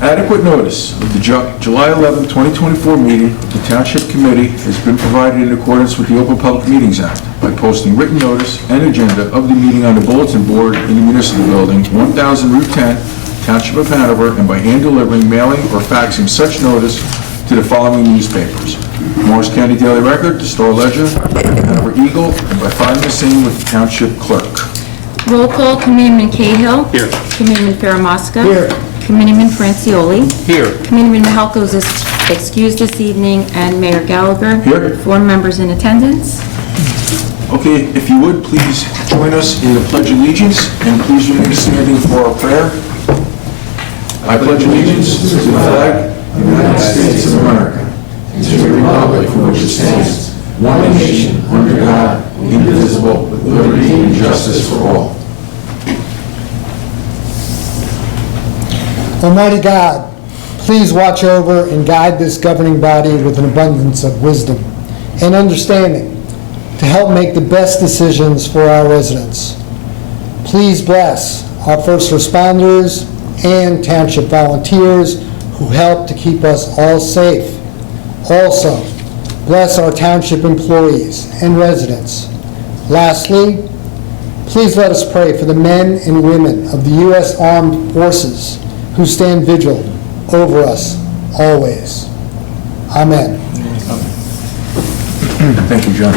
Adequate notice of the July 11, 2024 meeting of the Township Committee has been provided in accordance with the Open Public Meetings Act by posting written notice and agenda of the meeting on the bulletin board in the municipal building, 1000 Route 10, Township of Hanover, and by hand delivering, mailing, or faxing such notice to the following newspapers: Morris County Daily Record, the Star Ledger, Hanover Eagle, and by filing the same with the Township Clerk. Roll call, Committeeman Cahill. Here. Committeeman Faramosca. Here. Committeeman Francioli. Here. Committeeman Mahalkos is excused this evening, and Mayor Gallagher. Here. 4 members in attendance. Okay, if you would, please join us in the Pledge of Allegiance, and please remain standing for our prayer. I pledge allegiance to the flag of the United States of America, and to the republic for which it stands, one nation, under God, indivisible, with liberty and justice for all. Almighty God, please watch over and guide this governing body with an abundance of wisdom and understanding to help make the best decisions for our residents. Please bless our first responders and township volunteers who help to keep us all safe. Also, bless our township employees and residents. Lastly, please let us pray for the men and women of the U.S. Armed Forces who stand vigil over us always. Amen. Thank you, John.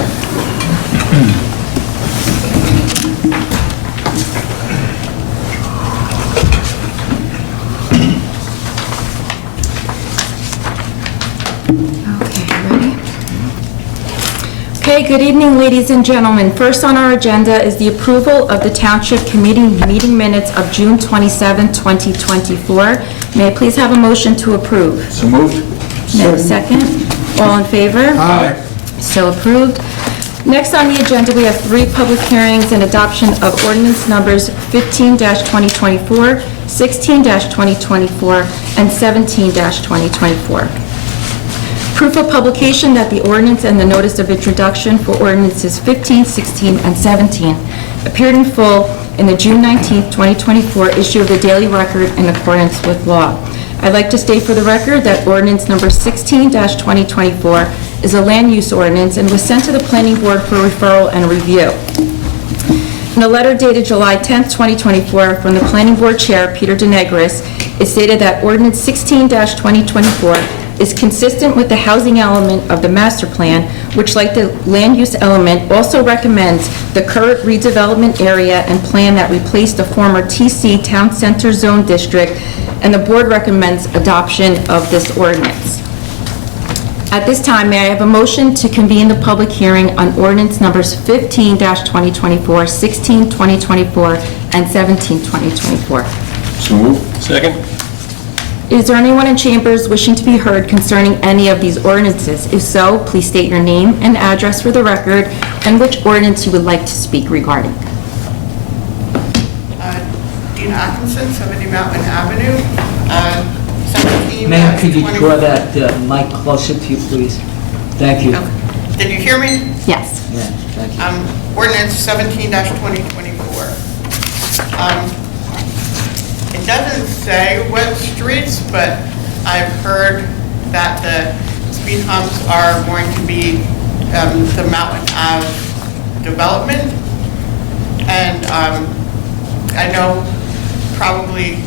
Okay, good evening, ladies and gentlemen. First on our agenda is the approval of the Township Committee meeting minutes of June 27, 2024. May I please have a motion to approve? So moved? May I have a second? All in favor? Aye. So approved. Next on the agenda, we have 3 public hearings and adoption of ordinance numbers 15-2024, 16-2024, and 17-2024. Proof of publication that the ordinance and the notice of introduction for ordinances 15, 16, and 17 appeared in full in the June 19, 2024 issue of the Daily Record in accordance with law. I'd like to state for the record that ordinance number 16-2024 is a land use ordinance and was sent to the Planning Board for referral and review. In a letter dated July 10, 2024, from the Planning Board Chair, Peter Denegris, it stated that ordinance 16-2024 is consistent with the housing element of the master plan, which, like the land use element, also recommends the current redevelopment area and plan that replaced the former TC Town Center Zone District, and the board recommends adoption of this ordinance. At this time, may I have a motion to convene the public hearing on ordinance numbers 15-2024, 16-2024, and 17-2024? So moved? Second. Is there anyone in chambers wishing to be heard concerning any of these ordinances? If so, please state your name and address for the record and which ordinance you would like to speak regarding. Dina Atkinson, 70 Mountain Avenue, 17. Ma'am, could you draw that mic closer to you, please? Thank you. Okay. Did you hear me? Yes. Yeah, thank you. Ordinance 17-2024. It doesn't say what streets, but I've heard that the speed humps are going to be the Mountain Ave development. And I know probably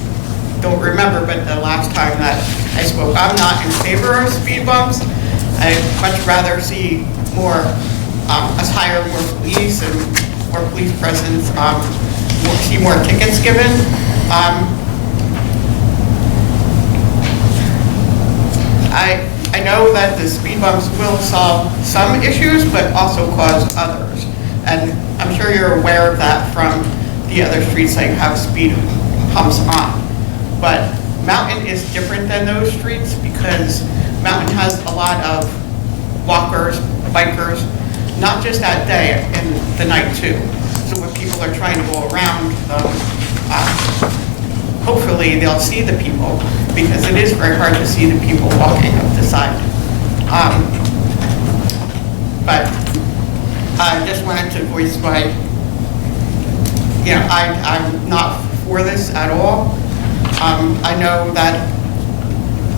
don't remember, but the last time that I spoke, I'm not in favor of speed bumps. I'd much rather see more, us hire more police and more police presence, see more tickets given. I know that the speed bumps will solve some issues, but also cause others. And I'm sure you're aware of that from the other streets that you have speed humps on. But Mountain is different than those streets because Mountain has a lot of walkers, bikers, not just that day, and the night too. So when people are trying to go around them, hopefully they'll see the people, because it is very hard to see the people walking up the side. But I just wanted to voice my I'm not for this at all. I know that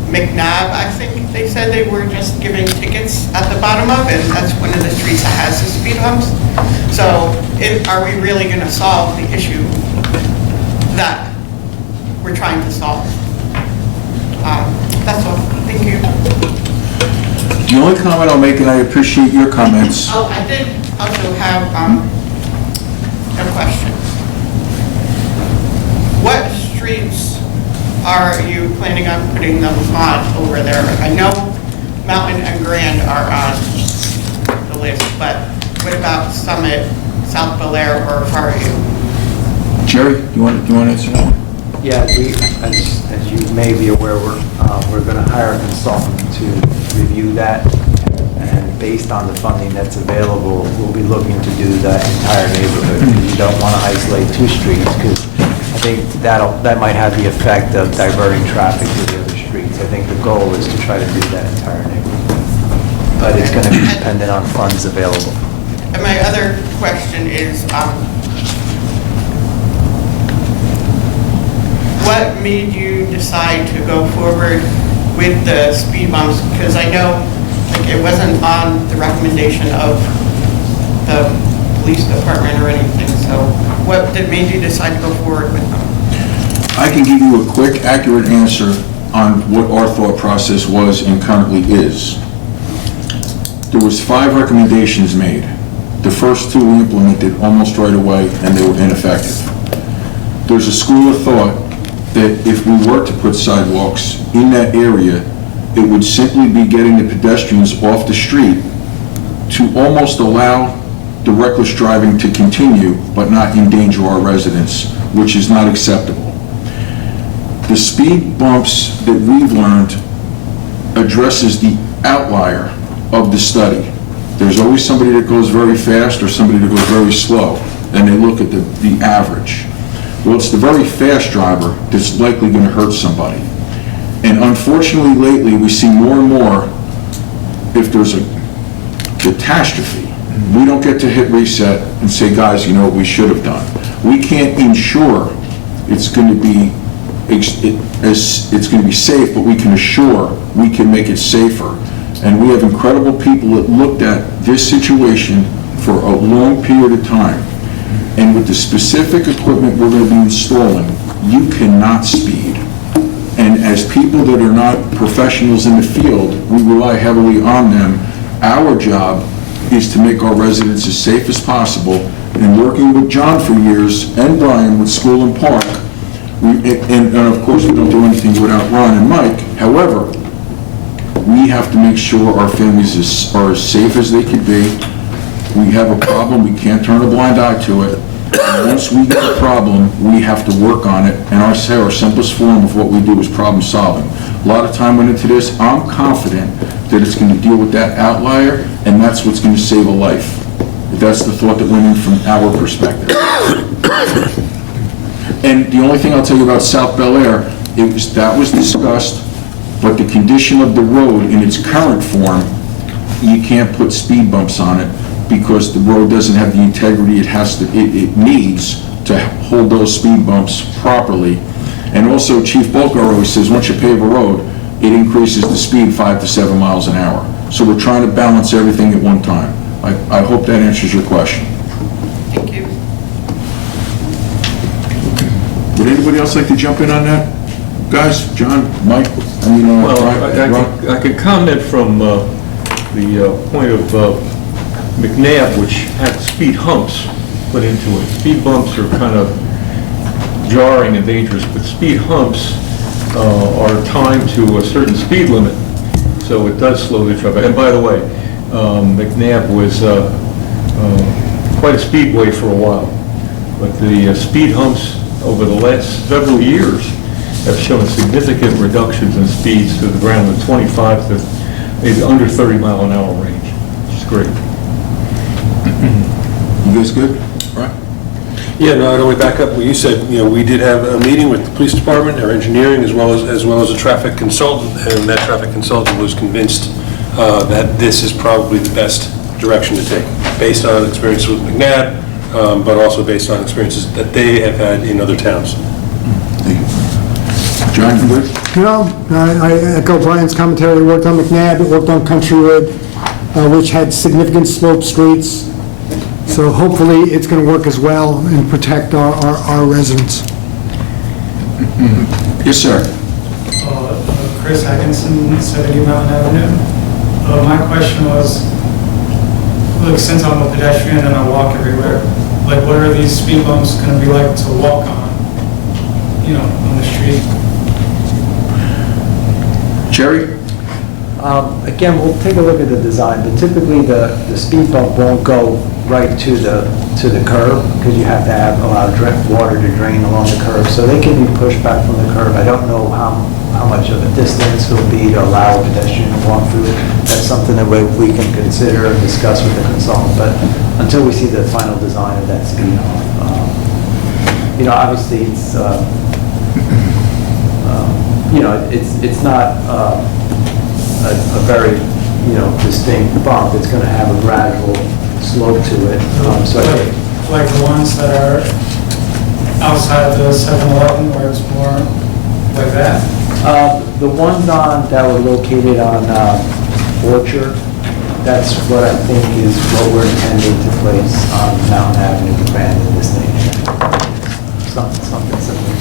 McNabb, I think they said they were just giving tickets at the bottom of it. That's one of the streets that has the speed humps. So are we really going to solve the issue that we're trying to solve? That's all. Thank you. The only comment I'll make, and I appreciate your comments, Oh, I did also have a question. What streets are you planning on putting them on over there? I know Mountain and Grand are on the list, but what about Summit, South Bel Air, or Fairview? Jerry, you want to answer that one? Yeah, as you may be aware, we're going to hire a consultant to review that, and based on the funding that's available, we'll be looking to do that entire neighborhood. You don't want to isolate two streets, because I think that might have the effect of diverting traffic to the other streets. I think the goal is to try to do that entire neighborhood, but it's going to be dependent on funds available. And my other question is, what made you decide to go forward with the speed bumps? Because I know it wasn't on the recommendation of the police department or anything, so what made you decide to go forward with them? I can give you a quick, accurate answer on what our thought process was and currently is. There was 5 recommendations made. The first 2 we implemented almost right away, and they were ineffective. There's a school of thought that if we were to put sidewalks in that area, it would simply be getting the pedestrians off the street to almost allow the reckless driving to continue, but not endanger our residents, which is not acceptable. The speed bumps that we've learned addresses the outlier of the study. There's always somebody that goes very fast or somebody that goes very slow, and they look at the average. Well, it's the very fast driver that's likely going to hurt somebody. And unfortunately, lately, we see more and more, if there's a catastrophe, we don't get to hit reset and say, guys, you know what we should have done. We can't ensure it's going to be safe, but we can assure we can make it safer. And we have incredible people that looked at this situation for a long period of time. And with the specific equipment we're going to be installing, you cannot speed. And as people that are not professionals in the field, we rely heavily on them. Our job is to make our residents as safe as possible. And working with John for years, and Brian with School and Park, and of course we don't do anything without Ron and Mike. However, we have to make sure our families are as safe as they can be. We have a problem, we can't turn a blind eye to it. And once we get a problem, we have to work on it, and our simplest form of what we do is problem solving. A lot of time went into this. I'm confident that it's going to deal with that outlier, and that's what's going to save a life. That's the thought that went in from our perspective. And the only thing I'll tell you about South Bel Air, that was discussed, but the condition of the road in its current form, you can't put speed bumps on it because the road doesn't have the integrity it needs to hold those speed bumps properly. And also, Chief Bolker always says, once you pave a road, it increases the speed 5 to 7 miles an hour. So we're trying to balance everything at one time. I hope that answers your question. Thank you. Would anybody else like to jump in on that? Guys, John, Mike, Well, I could comment from the point of McNabb, which had speed humps put into it. Speed bumps are kind of jarring and dangerous, but speed humps are timed to a certain speed limit, so it does slow the traffic. And by the way, McNabb was quite a speedway for a while, but the speed humps over the last several years have shown significant reductions in speeds to the ground of 25 to maybe under 30 mile an hour range, which is great. You guys good? Right? Yeah, no, I'd only back up what you said. You know, we did have a meeting with the police department, their engineering, as well as a traffic consultant, and that traffic consultant was convinced that this is probably the best direction to take, based on experience with McNabb, but also based on experiences that they have had in other towns. Thank you. John, you good? No, I echo Brian's commentary. We worked on McNabb, we worked on Country Wood, which had significant sloped streets. So hopefully it's going to work as well and protect our residents. Yes, sir. Chris Atkinson, 70 Mountain Avenue. My question was, look, since I'm a pedestrian and I walk everywhere, like what are these speed bumps going to be like to walk on, on the street? Jerry? Again, we'll take a look at the design, but typically the speed bump won't go right to the curb, because you have to have a lot of water to drain along the curb, so they can be pushed back from the curb. I don't know how much of a distance will be to allow a pedestrian to walk through it. That's something that we can consider and discuss with the consultant, but until we see the final design of that speed hump, obviously it's, it's not a very, distinct bump. It's going to have a gradual slope to it. So I think, Like the ones that are outside the 7-Eleven where it's more like that? the ones that were located on Orchard, that's what I think is what we're intending to place on Mountain Avenue, Grand in this nation. Something similar.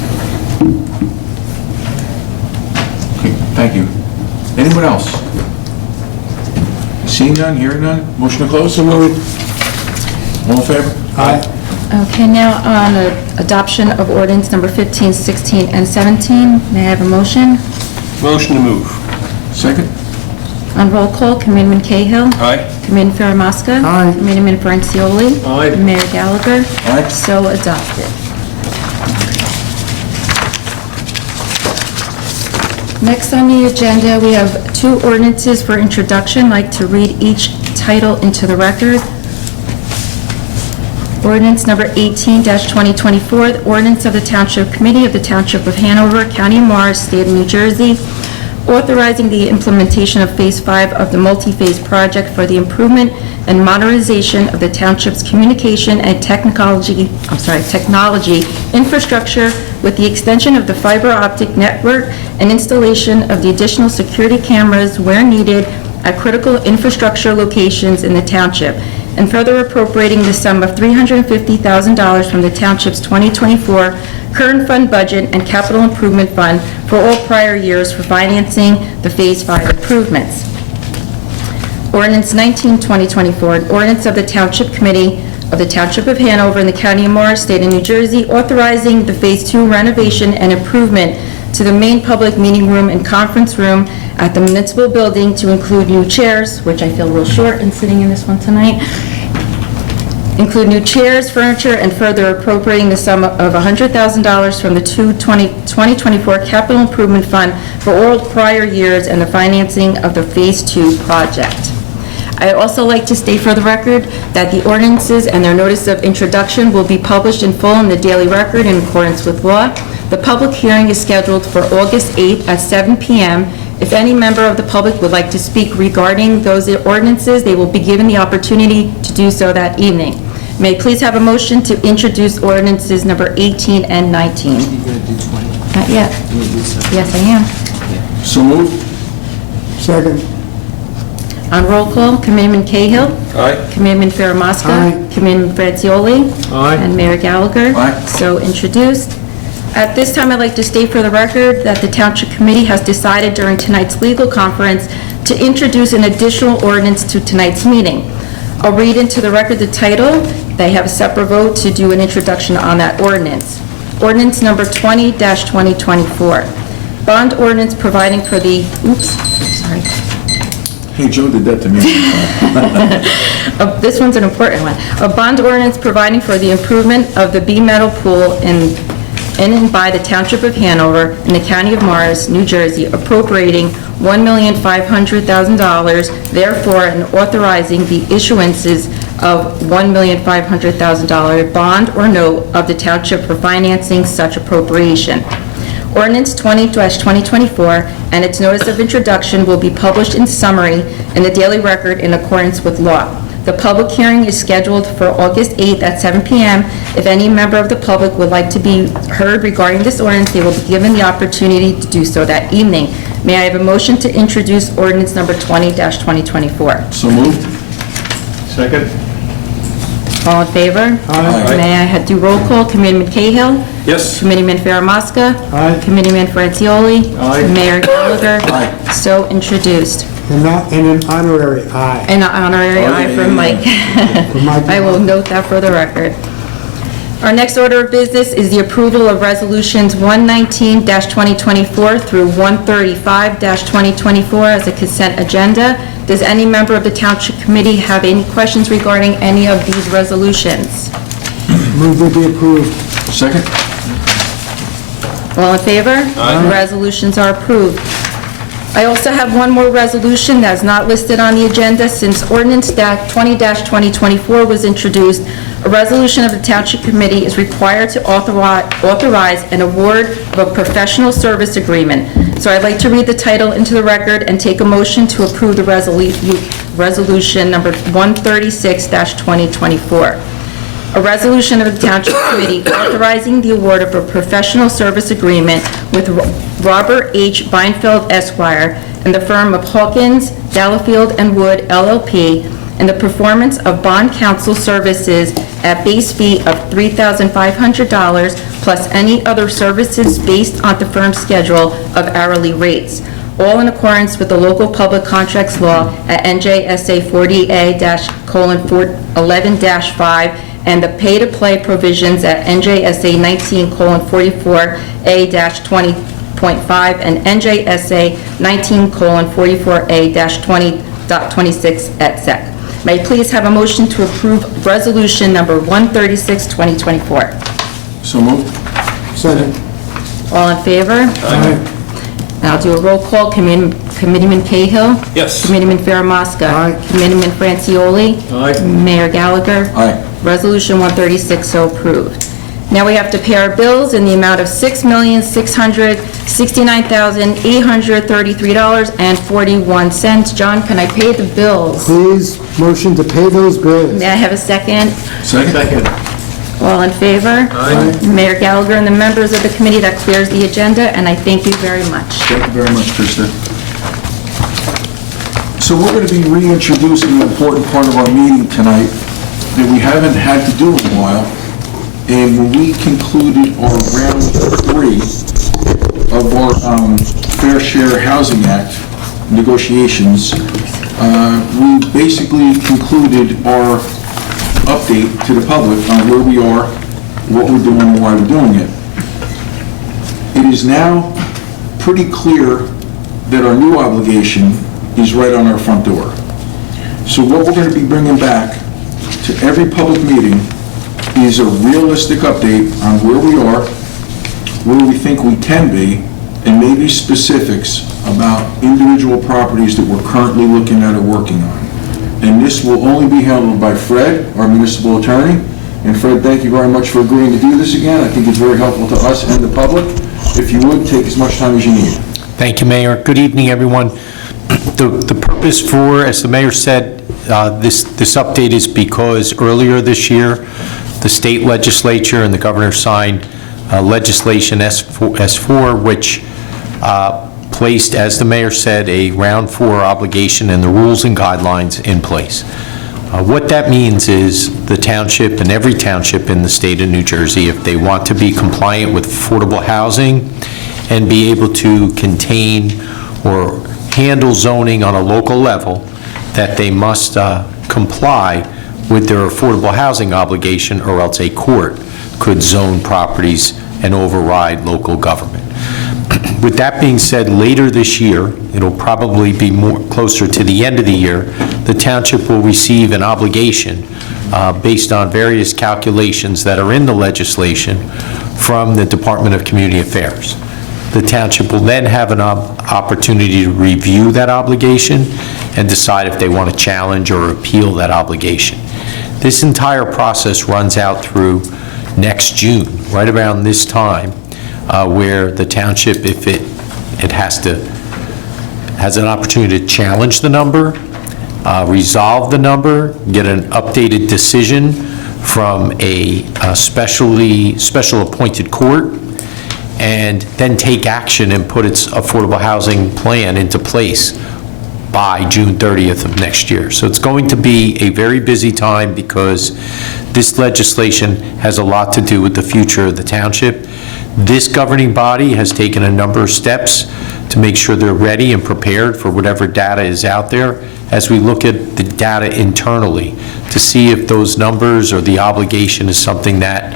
Okay, thank you. Anyone else? Seeing none, hearing none, motion to close? All in favor? Aye. Okay, now on adoption of ordinance number 15, 16, and 17, may I have a motion? Motion to move. Second? On roll call, Committeeman Cahill. Aye. Committeeman Faramaska. Aye. Committeeman Francioli. Aye. Mayor Gallagher. Aye. So adopted. Next on the agenda, we have two ordinances for introduction. I'd like to read each title into the record. Ordinance number 18-2024, the ordinance of the Township Committee of the Township of Hanover, County of Morris, State of New Jersey, authorizing the implementation of Phase 5 of the multi-phase project for the improvement and modernization of the township's communication and technology infrastructure with the extension of the fiber optic network and installation of the additional security cameras where needed at critical infrastructure locations in the township, and further appropriating the sum of $350,000 from the township's 2024 current fund budget and capital improvement fund for all prior years for financing the Phase 5 improvements. Ordinance 19-2024, an ordinance of the Township Committee of the Township of Hanover in the County of Morris, State of New Jersey, authorizing the Phase 2 renovation and improvement to the main public meeting room and conference room at the municipal building to include new chairs, which I feel real short in sitting in this one tonight, include new chairs, furniture, and further appropriating the sum of $100,000 from the 2024 Capital Improvement Fund for all prior years and the financing of the Phase 2 project. I'd also like to state for the record that the ordinances and their notice of introduction will be published in full in the Daily Record in accordance with law. The public hearing is scheduled for August 8th at 7 p.m. If any member of the public would like to speak regarding those ordinances, they will be given the opportunity to do so that evening. May I please have a motion to introduce ordinances number 18 and 19? You're going to do 20? Not yet. You want to do something? Yes, I am. So moved. Second. On roll call, Committeeman Cahill. Aye. Committeeman Faramaska. Aye. Committeeman Francioli. Aye. And Mayor Gallagher. Aye. So introduced. At this time, I'd like to state for the record that the Township Committee has decided during tonight's legal conference to introduce an additional ordinance to tonight's meeting. I'll read into the record the title. They have a separate vote to do an introduction on that ordinance. Ordinance number 20-2024. Bond ordinance providing for the, sorry. Hey, Joe did that to me. This one's an important one. A bond ordinance providing for the improvement of the B Meadow Pool in and by the Township of Hanover in the County of Morris, New Jersey, appropriating $1,500,000, therefore, and authorizing the issuances of $1,500,000 bond or note of the township for financing such appropriation. Ordinance 20-2024 and its notice of introduction will be published in summary in the Daily Record in accordance with law. The public hearing is scheduled for August 8th at 7 p.m. If any member of the public would like to be heard regarding this ordinance, they will be given the opportunity to do so that evening. May I have a motion to introduce ordinance number 20-2024? So moved. Second? All in favor? Aye. May I do roll call? Committeeman Cahill? Yes. Committeeman Farah-Mosca? Aye. Committeeman Francioli? Aye. Mayor Gallagher? Aye. So introduced. And an honorary aye. And an honorary aye for Mike. For Mike. I will note that for the record. Our next order of business is the approval of resolutions 119-2024 through 135-2024 as a consent agenda. Does any member of the Township Committee have any questions regarding any of these resolutions? Move to be approved. Second? All in favor? Aye. Resolutions are approved. I also have one more resolution that's not listed on the agenda. Since ordinance 20-2024 was introduced, a resolution of the Township Committee is required to authorize an award of a professional service agreement. So I'd like to read the title into the record and take a motion to approve the resolution number 136-2024. A resolution of the Township Committee authorizing the award of a professional service agreement with Robert H. Beinfeld Esquire and the firm of Hawkins, Delafield and Wood LLP, and the performance of bond counsel services at base fee of $3,500 plus any other services based on the firm's schedule of hourly rates, all in accordance with the local public contracts law at NJSA 40A:11-5 and the pay-to-play provisions at NJSA 19:44A-20.5 and NJSA 19:44A-20.26 et seq. May I please have a motion to approve resolution number 136-2024? So moved. Second. All in favor? Aye. And I'll do a roll call. Committeeman Cahill? Yes. Committeeman Farah-Mosca? Aye. Committeeman Francioli? Aye. Mayor Gallagher? Aye. Resolution 136 so approved. Now we have to pay our bills in the amount of $6,669,833.41. John, can I pay the bills? Please, motion to pay those bills. May I have a second? Second? All in favor? Aye. Mayor Gallagher and the members of the committee, that clears the agenda, and I thank you very much. Thank you very much, Krista. So we're going to be reintroducing an important part of our meeting tonight that we haven't had to do in a while. And when we concluded our round 3 of our Fair Share Housing Act negotiations, we basically concluded our update to the public on where we are, what we're doing, and why we're doing it. It is now pretty clear that our new obligation is right on our front door. So what we're going to be bringing back to every public meeting is a realistic update on where we are, where we think we can be, and maybe specifics about individual properties that we're currently looking at or working on. And this will only be handled by Fred, our municipal attorney. And Fred, thank you very much for agreeing to do this again. I think it's very helpful to us and the public. If you would, take as much time as you need. Thank you, Mayor. Good evening, everyone. The purpose for, as the mayor said, this update is because earlier this year, the state legislature and the governor signed legislation S4, which placed, as the mayor said, a round 4 obligation and the rules and guidelines in place. What that means is the township and every township in the state of New Jersey, if they want to be compliant with affordable housing and be able to contain or handle zoning on a local level, that they must comply with their affordable housing obligation, or else a court could zone properties and override local government. With that being said, later this year, it'll probably be more closer to the end of the year, the township will receive an obligation based on various calculations that are in the legislation from the Department of Community Affairs. The township will then have an opportunity to review that obligation and decide if they want to challenge or appeal that obligation. This entire process runs out through next June, right around this time, where the township, if it has an opportunity to challenge the number, resolve the number, get an updated decision from a special appointed court, and then take action and put its affordable housing plan into place by June 30th of next year. So it's going to be a very busy time because this legislation has a lot to do with the future of the township. This governing body has taken a number of steps to make sure they're ready and prepared for whatever data is out there as we look at the data internally to see if those numbers or the obligation is something that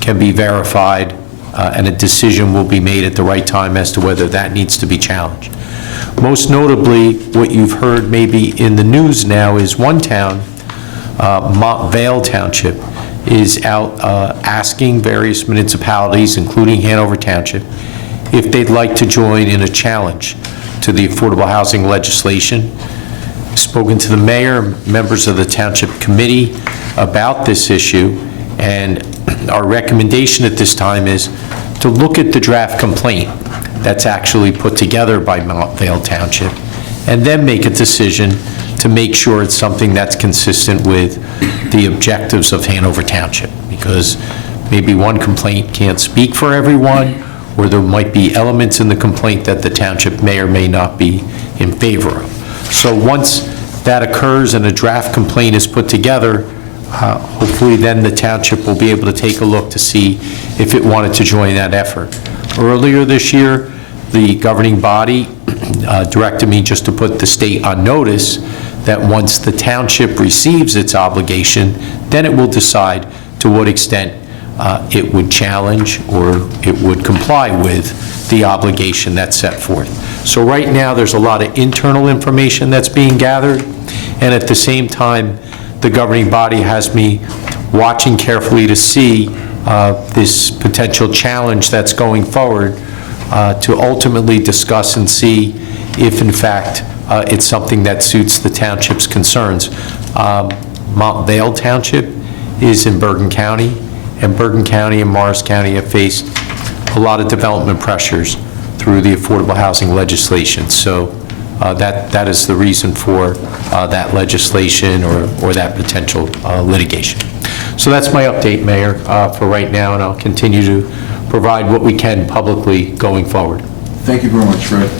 can be verified and a decision will be made at the right time as to whether that needs to be challenged. Most notably, what you've heard maybe in the news now is one town, Montvale Township, is out asking various municipalities, including Hanover Township, if they'd like to join in a challenge to the affordable housing legislation. Spoken to the mayor, members of the township committee about this issue, and our recommendation at this time is to look at the draft complaint that's actually put together by Montvale Township, and then make a decision to make sure it's something that's consistent with the objectives of Hanover Township, because maybe one complaint can't speak for everyone, or there might be elements in the complaint that the township may or may not be in favor of. So once that occurs and a draft complaint is put together, hopefully then the township will be able to take a look to see if it wanted to join that effort. Earlier this year, the governing body directed me just to put the state on notice that once the township receives its obligation, then it will decide to what extent it would challenge or it would comply with the obligation that's set forth. So right now, there's a lot of internal information that's being gathered, and at the same time, the governing body has me watching carefully to see this potential challenge that's going forward to ultimately discuss and see if, in fact, it's something that suits the township's concerns. Montvale Township is in Bergen County, and Bergen County and Morris County have faced a lot of development pressures through the affordable housing legislation. So that is the reason for that legislation or that potential litigation. So that's my update, Mayor, for right now, and I'll continue to provide what we can publicly going forward. Thank you very much, Fred.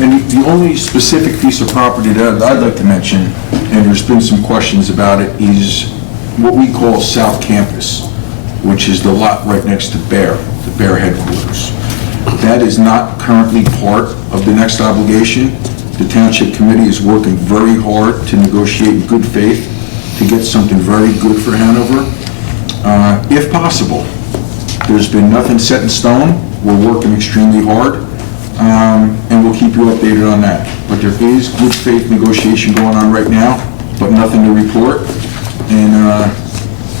And the only specific piece of property that I'd like to mention, and there's been some questions about it, is what we call South Campus, which is the lot right next to the Bear headquarters. That is not currently part of the next obligation. The Township Committee is working very hard to negotiate in good faith to get something very good for Hanover. If possible, there's been nothing set in stone. We're working extremely hard, and we'll keep you updated on that. But there is good faith negotiation going on right now, but nothing to report. And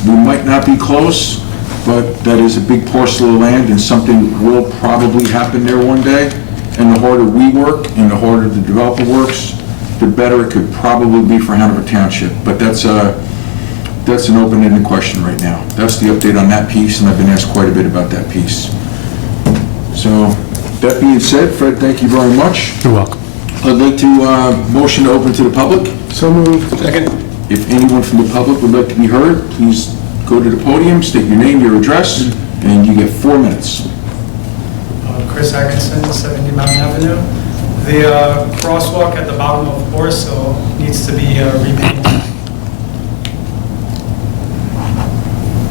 we might not be close, but that is a big parcel of land, and something will probably happen there one day. And the harder we work and the harder the developer works, the better it could probably be for Hanover Township. But that's an open-ended question right now. That's the update on that piece, and I've been asked quite a bit about that piece. So, that being said, Fred, thank you very much. You're welcome. I'd like to motion to open to the public. So moved. Second. If anyone from the public would like to be heard, please go to the podium, state your name, your address, and you get 4 minutes. Chris Atkinson, 70 Mountain Avenue. The crosswalk at the bottom of Horace Hill needs to be repainted.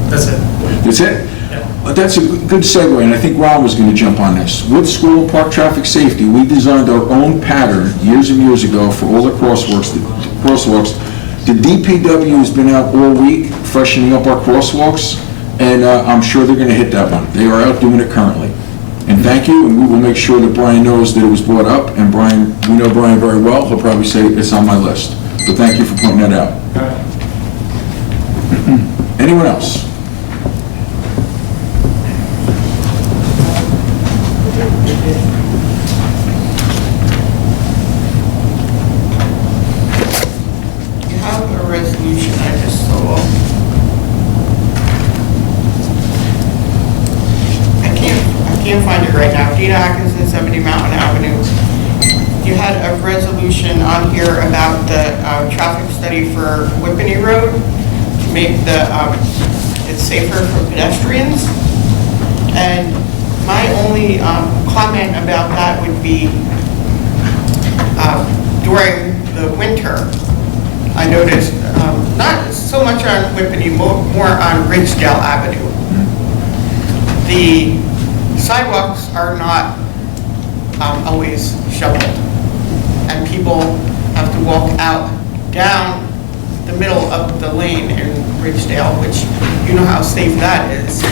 That's it. That's it? Yeah. That's a good segue, and I think Ron was going to jump on this. With school and park traffic safety, we designed our own pattern years and years ago for all the crosswalks. The DPW has been out all week freshening up our crosswalks, and I'm sure they're going to hit that one. They are out doing it currently. And thank you, and we will make sure that Brian knows that it was brought up, and Brian, we know Brian very well, he'll probably say it's on my list. But thank you for pointing that out. Anyone else? You have a resolution I just saw. I can't find it right now. Dina Atkinson, 70 Mountain Avenue. you had a resolution on here about the traffic study for Whippany Road to make it safer for pedestrians. And my only comment about that would be during the winter, I noticed, not so much on Whippany, more on Ridgedale Avenue. The sidewalks are not always shoveled, and people have to walk out down the middle of the lane in Ridgedale, which you know how safe that is.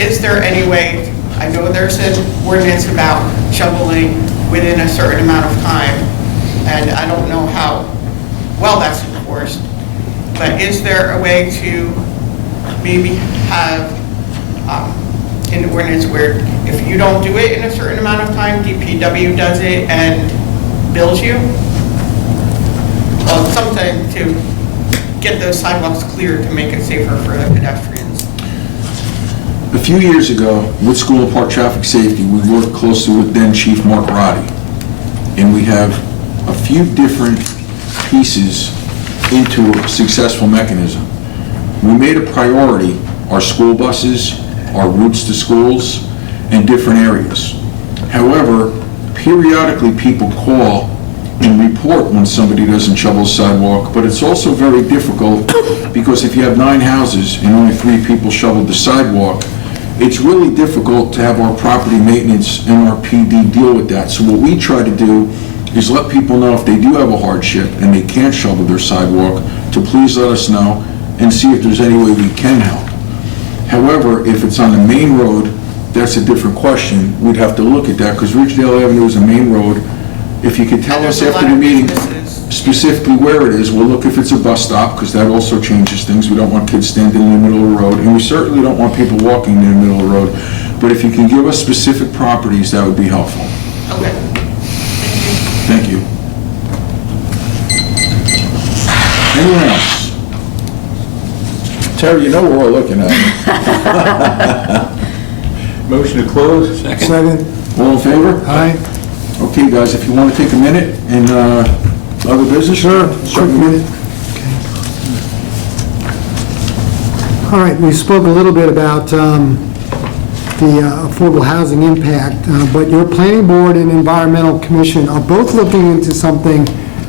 Is there any way, I know there's an ordinance about shoveling within a certain amount of time, and I don't know how well that's enforced, but is there a way to maybe have an ordinance where if you don't do it in a certain amount of time, DPW does it and bills you? Well, something to get those sidewalks clear to make it safer for the pedestrians. A few years ago, with School and Park Traffic Safety, we worked closely with then Chief Mark Roddy, and we have a few different pieces into a successful mechanism. We made a priority our school buses, our routes to schools, and different areas. However, periodically people call and report when somebody doesn't shovel a sidewalk, but it's also very difficult because if you have 9 houses and only 3 people shoveled the sidewalk, it's really difficult to have our property maintenance and our PD deal with that. So what we try to do is let people know if they do have a hardship and they can't shovel their sidewalk, to please let us know and see if there's any way we can help. However, if it's on the main road, that's a different question. We'd have to look at that, because Ridgedale Avenue is a main road. If you could tell And us there's a after lot the of meeting businesses. specifically where it is, we'll look if it's a bus stop, because that also changes things. We don't want kids standing in the middle of the road, and we certainly don't want people walking in the middle of the road. But if you can give us specific properties, that would be helpful. Okay. Thank you. Anyone else? Terry, you know we're all looking at you. Motion to close? Second. All in favor? Aye. Okay, guys, if you want to take a minute and other business? Sure, quick minute. All right, we spoke a little bit about the affordable housing impact, but your planning board and environmental commission are both looking into something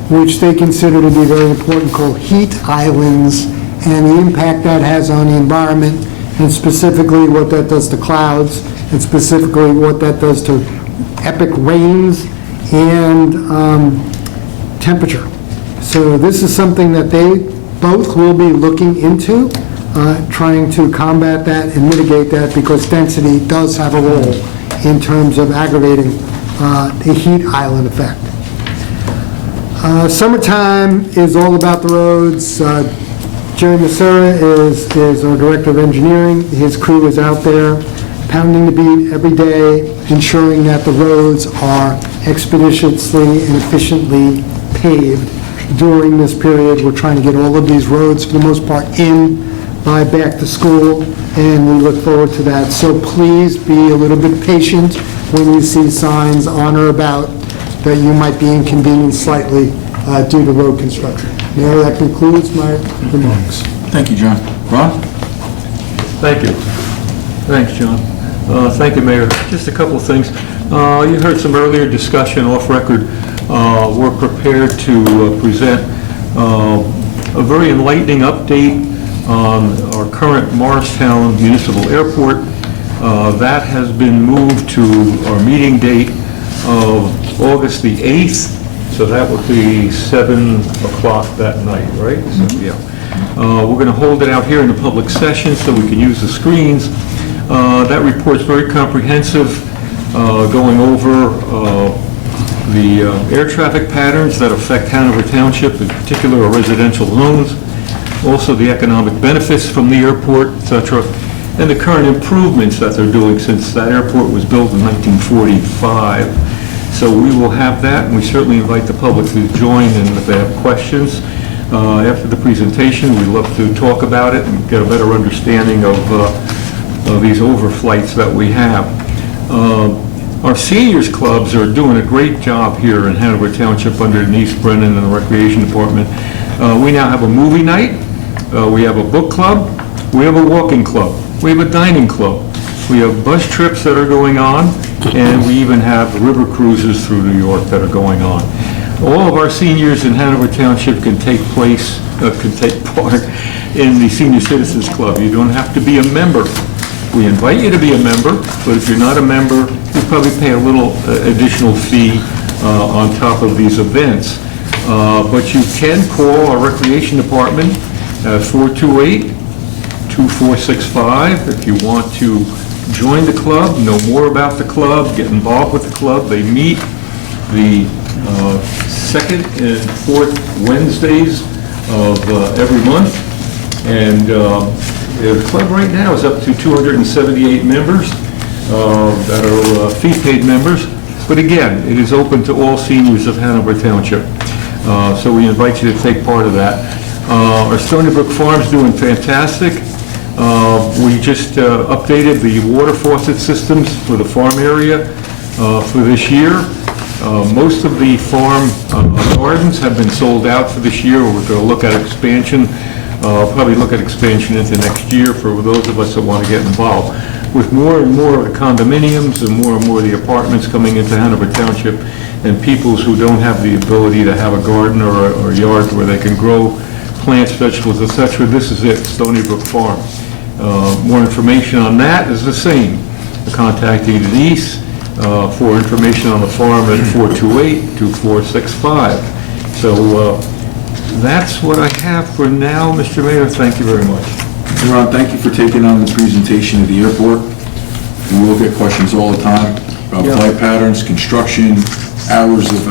which they consider to be very important, called heat islands, and the impact that has on the environment, and specifically what that does to clouds, and specifically what that does to epic rains and temperature. So this is something that they both will be looking into, trying to combat that and mitigate that, because density does have a role in terms of aggravating the heat island effect. Summertime is all about the roads. Jerry Macera is our Director of Engineering. His crew is out there pounding the beat every day, ensuring that the roads are expeditiously and efficiently paved during this period. We're trying to get all of these roads, for the most part, in by back to school, and we look forward to that. So please be a little bit patient when you see signs on or about that you might be inconvenienced slightly due to road construction. Mayor, that concludes my remarks. Thank you, John. Ron? Thank you. Thanks, John. Thank you, Mayor. Just a couple of things. You heard some earlier discussion off record. We're prepared to present a very enlightening update on our current Morristown Municipal Airport. That has been moved to our meeting date of August the 8th, so that would be 7 o'clock that night, right? So, yeah. We're going to hold it out here in the public session so we can use the screens. That report's very comprehensive, going over the air traffic patterns that affect Hanover Township, in particular our residential zones, also the economic benefits from the airport, etc., and the current improvements that they're doing since that airport was built in 1945. So we will have that, and we certainly invite the public to join in if they have questions. After the presentation, we'd love to talk about it and get a better understanding of these overflights that we have. Our seniors clubs are doing a great job here in Hanover Township under Denise Brennan and the Recreation Department. We now have a movie night, we have a book club, we have a walking club, we have a dining club, we have bus trips that are going on, and we even have river cruises through New York that are going on. All of our seniors in Hanover Township can take part in the Senior Citizens Club. You don't have to be a member. We invite you to be a member, but if you're not a member, you probably pay a little additional fee on top of these events. But you can call our Recreation Department at 428-2465 if you want to join the club, know more about the club, get involved with the club. They meet the second and fourth Wednesdays of every month, and the club right now is up to 278 members that are fee-paid members, but again, it is open to all seniors of Hanover Township, so we invite you to take part of that. Our Stony Brook Farm's doing fantastic. We just updated the water faucet systems for the farm area for this year. Most of the farm gardens have been sold out for this year. We're going to look at expansion, probably look at expansion into next year for those of us that want to get involved. With more and more of the condominiums and more of the apartments coming into Hanover Township, and peoples who don't have the ability to have a garden or yard where they can grow plants, vegetables, etc., this is it, Stony Brook Farm. More information on that is the same. Contact Denise for information on the farm at 428-2465. So that's what I have for now, Mr. Mayor. Thank you very much. Ron, thank you for taking on the presentation of the airport. We will get questions all the time about flight patterns, construction, hours of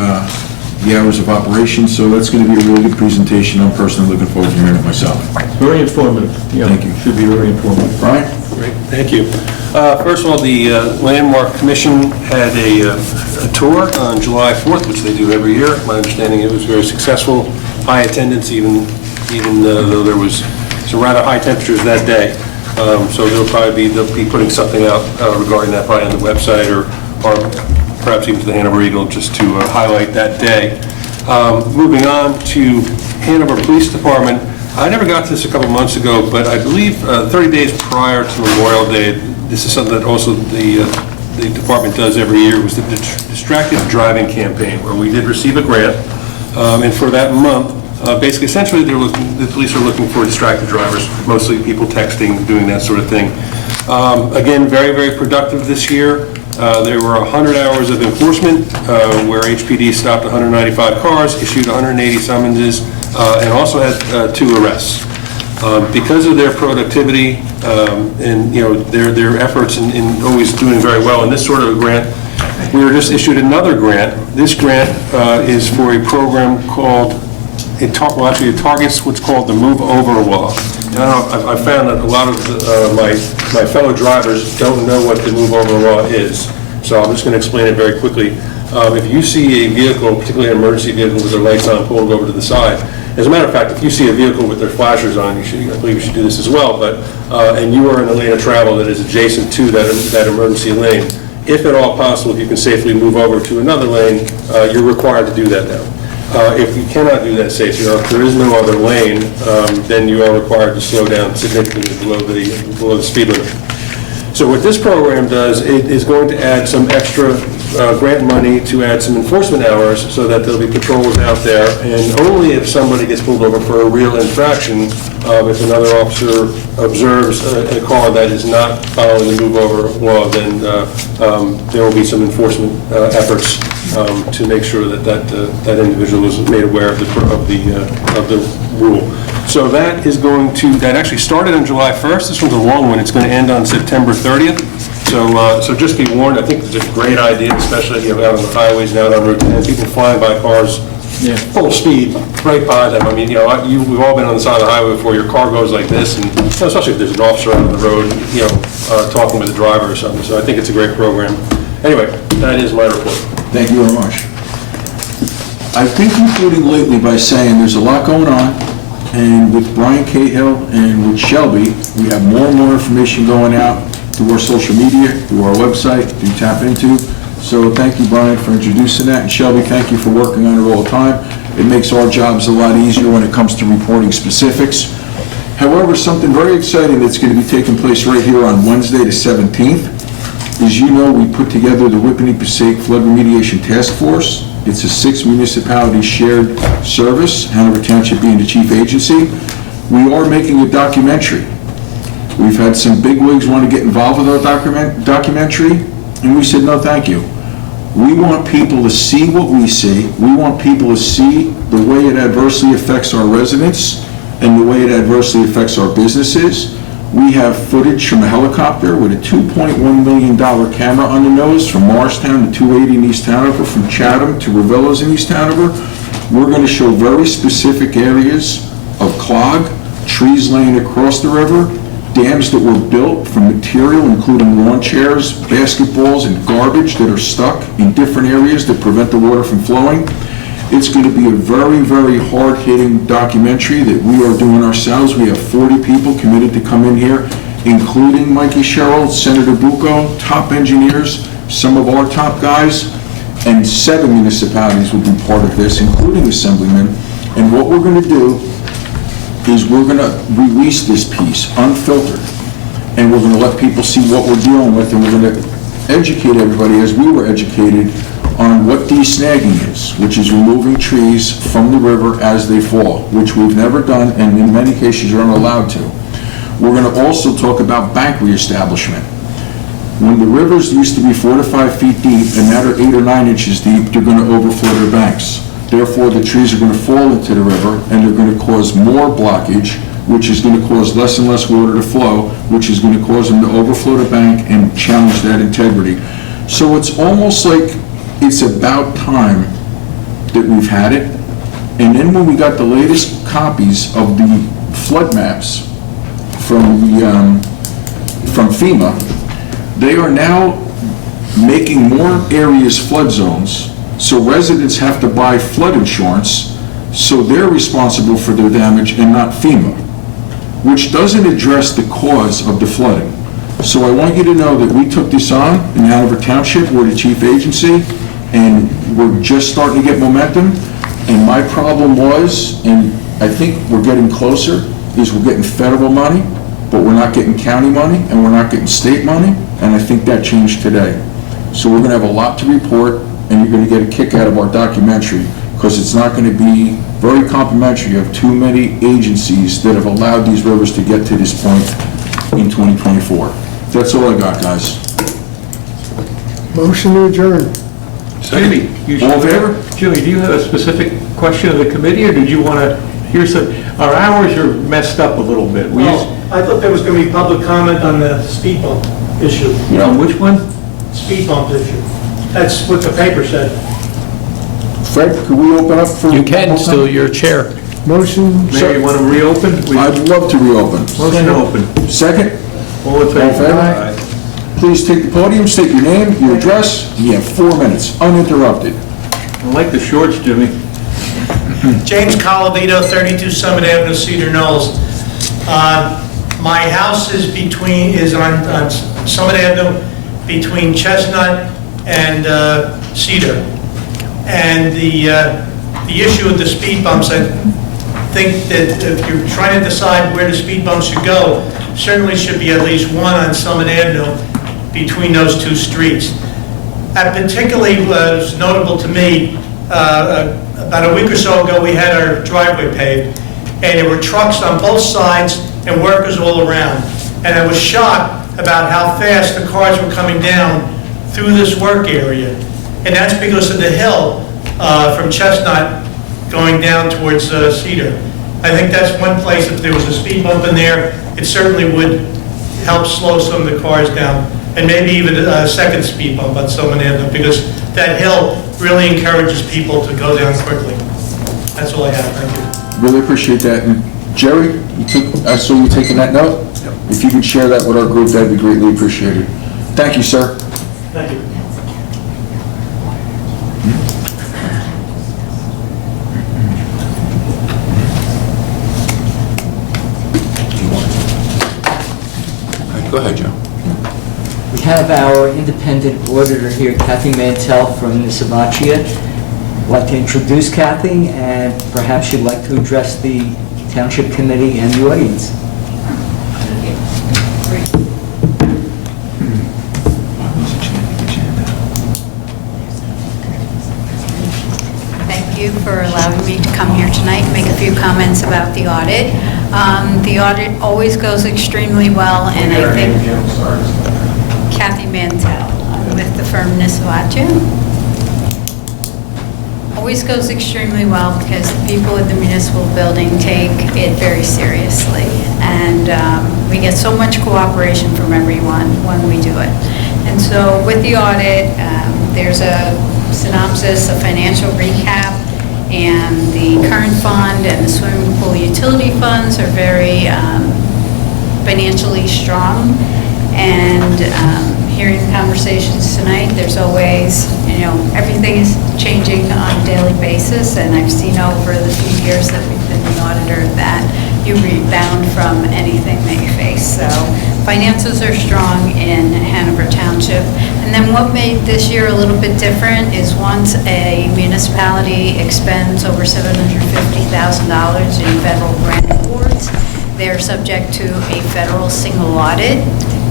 operation, so that's going to be a really good presentation. I'm personally looking forward to hearing it myself. Very informative. Yeah, thank you. Should be very informative. Brian? Great, thank you. First of all, the Landmark Commission had a tour on July 4th, which they do every year. My understanding, it was very successful, high attendance, even though there was some rather high temperatures that day. So they'll be putting something out regarding that probably on the website or perhaps even to the Hanover Eagle just to highlight that day. Moving on to Hanover Police Department. I never got to this a couple months ago, but I believe 30 days prior to Memorial Day, this is something that also the department does every year, was the Distracted Driving Campaign, where we did receive a grant, and for that month, basically, essentially, the police are looking for distracted drivers, mostly people texting, doing that sort of thing. Again, very, very productive this year. There were 100 hours of enforcement, where HPD stopped 195 cars, issued 180 summonses, and also had 2 arrests. Because of their productivity and their efforts in always doing very well in this sort of a grant, we were just issued another grant. This grant is for a program called, it targets what's called the Move Over Law. I found that a lot of my fellow drivers don't know what the Move Over Law is, so I'm just going to explain it very quickly. If you see a vehicle, particularly an emergency vehicle with their lights on, pulled over to the side, as a matter of fact, if you see a vehicle with their flashers on, I believe you should do this as well, but and you are in a lane of travel that is adjacent to that emergency lane, if at all possible, if you can safely move over to another lane, you're required to do that now. If you cannot do that safely, or if there is no other lane, then you are required to slow down significantly below the speed limit. So what this program does, it is going to add some extra grant money to add some enforcement hours so that there'll be patrols out there, and only if somebody gets pulled over for a real infraction, if another officer observes a car that is not following the move over law, then there will be some enforcement efforts to make sure that individual is made aware of the rule. So that is that actually started on July 1st. This one's a long one. It's going to end on September 30th. So just be warned. I think it's a great idea, especially out on the highways and out on Route 10. People flying by cars full speed right by them. I mean, we've all been on the side of the highway before. Your car goes like this, and especially if there's an officer out on the road, talking with the driver or something. So I think it's a great program. Anyway, that is my report. Thank you very much. I've been concluding lately by saying there's a lot going on, and with Brian Cahill and with Shelby, we have more and more information going out through our social media, through our website, through Tap Into. So thank you, Brian, for introducing that, and Shelby, thank you for working on it all the time. It makes our jobs a lot easier when it comes to reporting specifics. However, something very exciting that's going to be taking place right here on Wednesday, the 17th, is, you know, we put together the Whippany-Passaic Flood Remediation Task Force. It's a 6-municipality shared service, Hanover Township being the chief agency. We are making a documentary. We've had some bigwigs want to get involved with our documentary, and we said, no, thank you. We want people to see what we see. We want people to see the way it adversely affects our residents and the way it adversely affects our businesses. We have footage from a helicopter with a $2.1 million camera on the nose from Morristown to 280 in East Hanover, from Chatham to Ravillas in East Hanover. We're going to show very specific areas of clog, trees laying across the river, dams that were built from material including lawn chairs, basketballs, and garbage that are stuck in different areas that prevent the water from flowing. It's going to be a very, very hard-hitting documentary that we are doing ourselves. We have 40 people committed to come in here, including Mikey Sherrill, Senator Bucco, top engineers, some of our top guys, and 7 municipalities will be part of this, including assemblymen. And what we're going to do is we're going to release this piece unfiltered, and we're going to let people see what we're dealing with, and we're going to educate everybody as we were educated on what desnagging is, which is removing trees from the river as they fall, which we've never done, and in many cases you're not allowed to. We're going to also talk about bank reestablishment. When the rivers used to be 4 to 5 feet deep and now they're 8 or 9 inches deep, they're going to overflow their banks. Therefore, the trees are going to fall into the river, and they're going to cause more blockage, which is going to cause less and less water to flow, which is going to cause them to overflow the bank and challenge that integrity. So it's almost like it's about time that we've had it. And then when we got the latest copies of the flood maps from FEMA, they are now making more areas flood zones, so residents have to buy flood insurance, so they're responsible for their damage and not FEMA, which doesn't address the cause of the flooding. So I want you to know that we took this on in Hanover Township. We're the chief agency, and we're just starting to get momentum. And my problem was, and I think we're getting closer, is we're getting federal money, but we're not getting county money, and we're not getting state money, and I think that changed today. So we're going to have a lot to report, and you're going to get a kick out of our documentary, because it's not going to be very complimentary of too many agencies that have allowed these rivers to get to this point in 2024. That's all I got, guys. Motion to adjourn. Jimmy, All in favor? Jimmy, do you have a specific question of the committee, or did you want to hear some? Our hours are messed up a little bit. Well, I thought there was going to be public comment on the speed bump issue. On which one? Speed bump issue. That's what the paper said. Fred, could we open up for... You can, still your chair. Motion. Mayor, you want to reopen? I'd love to reopen. Motion to open. Second? All in All in favor? favor? Please take the podium, state your name, your address. You have 4 minutes, uninterrupted. I like the shorts, Jimmy. James Colavito, 32 Summit Avenue, Cedar Knolls. My house is on Summit Avenue between Chestnut and Cedar. And the issue of the speed bumps, I think that if you're trying to decide where the speed bumps should go, certainly should be at least one on Summit Avenue between those 2 streets. That particularly was notable to me. About a week or so ago, we had our driveway paved, and there were trucks on both sides and workers all around. And I was shocked about how fast the cars were coming down through this work area. And that's because of the hill from Chestnut going down towards Cedar. I think that's one place, if there was a speed bump in there, it certainly would help slow some of the cars down, and maybe even a second speed bump on Summit Avenue, because that hill really encourages people to go down quickly. That's all I have. Thank you. Really appreciate that. And Jerry, I saw you taking that note. If you could share that with our group, that'd be greatly appreciated. Thank you, sir. Thank you. Go ahead, Joe. have our independent auditor here, Kathy Mantell from Nisavacia. I'd like to introduce Kathy, and perhaps she'd like to address the Township Committee and the audience. Thank you for allowing me to come here tonight and make a few comments about the audit. The audit always goes extremely well, and I think Kathy Mantell, I'm with the firm Nisavacia. Always goes extremely well because the people in the municipal building take it very seriously. And we get so much cooperation from everyone when we do it. And so with the audit, there's a synopsis, a financial recap, and the current fund and the swimming pool utility funds are very financially strong. And hearing the conversations tonight, there's always, everything is changing on a daily basis, and I've seen over the few years that we've been the auditor that you rebound from anything that you face. So finances are strong in Hanover Township. And then what made this year a little bit different is once a municipality expends over $750,000 in federal grant awards, they're subject to a federal single audit.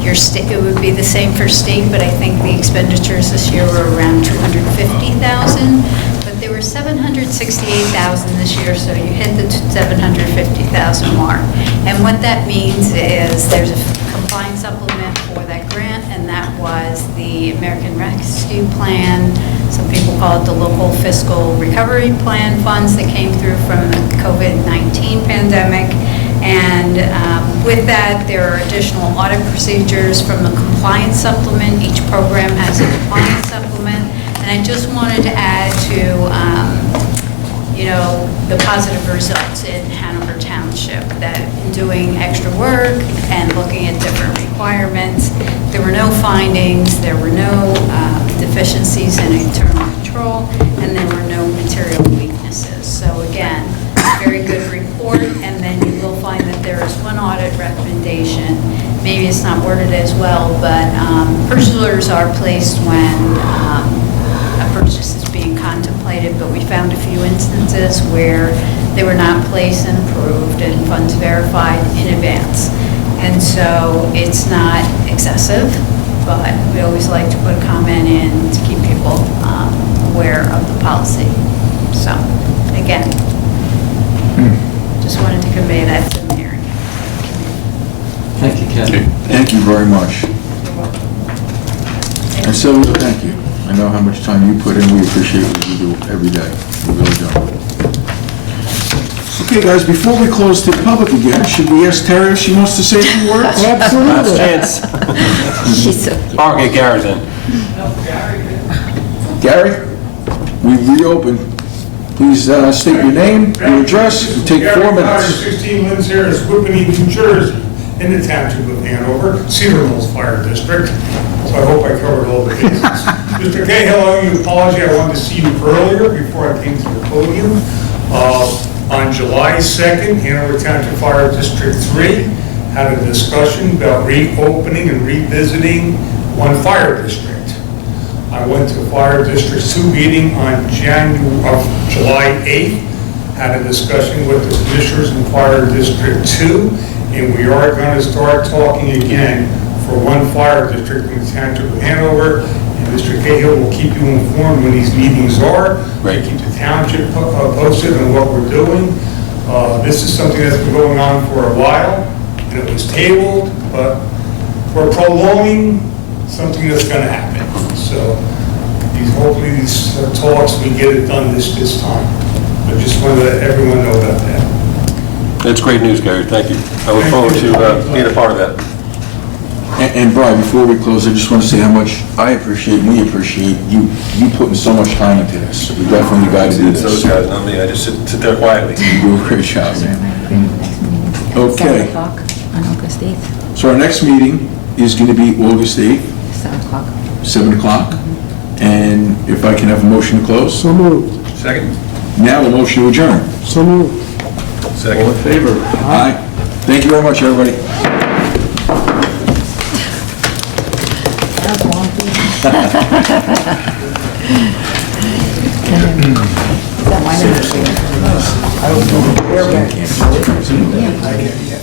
Your state, it would be the same for state, but I think the expenditures this year were around $250,000. But they were $768,000 this year, so you hit the $750,000 mark. And what that means is there's a compliance supplement for that grant, and that was the American Rescue Plan. Some people call it the local fiscal recovery plan funds that came through from the COVID-19 pandemic. And with that, there are additional audit procedures from the compliance supplement. Each program has a compliance supplement. And I just wanted to add to, the positive results in Hanover Township, that in doing extra work and looking at different requirements, there were no findings, there were no deficiencies in internal control, and there were no material weaknesses. So again, very good report, and then you will find that there is one audit recommendation. Maybe it's not worded as well, but purchase orders are placed when a purchase is being contemplated, but we found a few instances where they were not placed and approved and funds verified in advance. And so it's not excessive, but we always like to put a comment in to keep people aware of the policy. So, again, just wanted to convey that to the hearing. Thank you, Kathy. Thank you very much. And Sylvia, thank you. I know how much time you put in. We appreciate what you do every day. We really do. Okay, guys, before we close to the public again, should we ask Terry if she wants to say a few words? Last chance. She's so cute. Or get Gary then. Gary, we reopen. Please state your name, your address, and take 4 minutes. 16 Lynn's Harris, Whippany, New Jersey, in the Township of Hanover, Cedar Mills Fire District. So I hope I covered all the bases. Mr. Cahill, I owe you an apology. I wanted to see you earlier before I came to the podium. On July 2nd, Hanover Township Fire District 3 had a discussion about reopening and revisiting one fire district. I went to Fire District 2 meeting on July 8th, had a discussion with the commissioners in Fire District 2, and we are going to start talking again for one fire district in the Township of Hanover. And Mr. Cahill will keep you informed when these meetings are. Right. Keep the township posted on what we're doing. This is something that's been going on for a while, and it was tabled, but we're prolonging something that's going to happen. So hopefully these talks, we get it done this time. I just want to let everyone know about that. That's great news, Gary. Thank you. I look forward to being a part of that. And Brian, before we close, I just want to say how much I appreciate, and we appreciate you putting so much time into this. We definitely got to do It's those this. guys, not me. I just sit there quietly. You do a great job, man. Okay. 7 o'clock on August 8th. So our next meeting is going to be August 8th, 7 o'clock. 7 o'clock. And if I can have a motion to close? So moved. Second? Now a motion to adjourn. So moved. Second. All in favor? Aye. Thank you very much, everybody. Is that mine or yours?